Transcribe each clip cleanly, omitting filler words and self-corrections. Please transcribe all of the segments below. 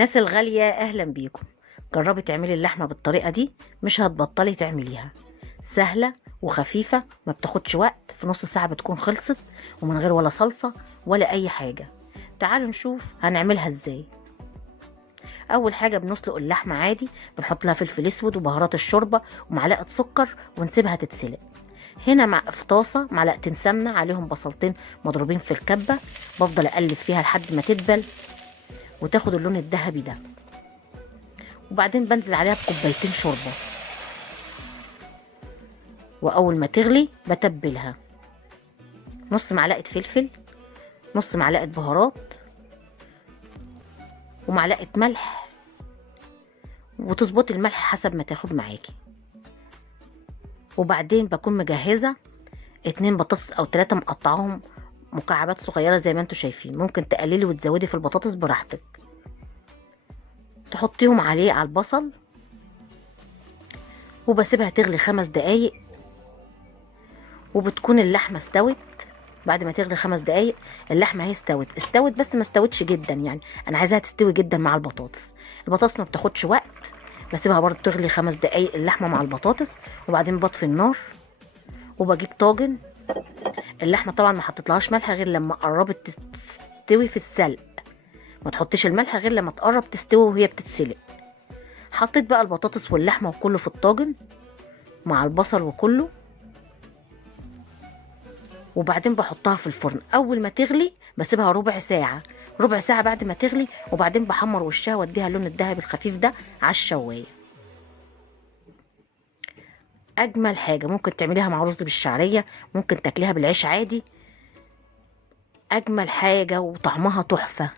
الناس الغالية أهلا بيكم. جربي تعملي اللحمة بالطريقة دي، مش هتبطلي تعمليها. سهلة وخفيفة، ما بتاخدش وقت، في نص ساعة بتكون خلصت، ومن غير ولا صلصة ولا أي حاجة. تعالوا نشوف هنعملها ازاي. أول حاجة بنسلق اللحمة عادي، بنحط لها فلفل أسود وبهارات الشوربة ومعلقة سكر ونسيبها تتسلق. هنا في طاسة معلقتين سمنة، عليهم بصلتين مضروبين في الكبة، بفضل أقلب فيها لحد ما تدبل وتاخد اللون الذهبي ده. وبعدين بنزل عليها بكوبايتين شوربه، واول ما تغلي بتبلها. نص معلقه فلفل، نص معلقه بهارات، ومعلقه ملح، وتظبطي الملح حسب ما تاخد معاكي. وبعدين بكون مجهزه 2 بطاطس او 3 مقطعاهم مكعبات صغيره زي ما انتوا شايفين. ممكن تقللي وتزودي في البطاطس براحتك. تحطيهم على البصل، وبسيبها تغلي 5 دقايق، وبتكون اللحمه استوت. بعد ما تغلي 5 دقايق اللحمه هي استوت بس ما استوتش جدا، يعني انا عايزاها تستوي جدا مع البطاطس. البطاطس ما بتاخدش وقت، بسيبها برضو تغلي 5 دقايق اللحمه مع البطاطس، وبعدين بطفي النار وبجيب طاجن. اللحمه طبعا ما حطيتلهاش ملح غير لما قربت تستوي في السلق، ما تحطيش الملح غير لما تقرب تستوي وهي بتتسلق. حطيت بقى البطاطس واللحمه وكله في الطاجن مع البصل وكله، وبعدين بحطها في الفرن. اول ما تغلي بسيبها ربع ساعه، ربع ساعه بعد ما تغلي، وبعدين بحمر وشها واديها اللون الذهبي الخفيف ده على الشوايه. اجمل حاجه ممكن تعمليها مع رز بالشعريه، ممكن تاكليها بالعيش عادي. اجمل حاجه وطعمها تحفه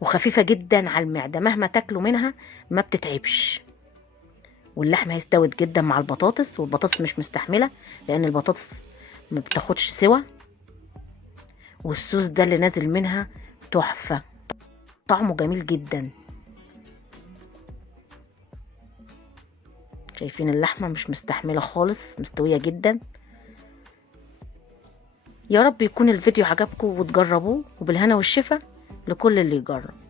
وخفيفه جدا على المعده، مهما تاكلوا منها ما بتتعبش. واللحمه استوت جدا مع البطاطس، والبطاطس مش مستحمله لان البطاطس ما بتاخدش سوا، والصوص ده اللي نازل منها تحفه، طعمه جميل جدا. شايفين اللحمه مش مستحمله خالص، مستويه جدا. يا رب يكون الفيديو عجبكم وتجربوه، وبالهنا والشفا لكل اللي يجرب.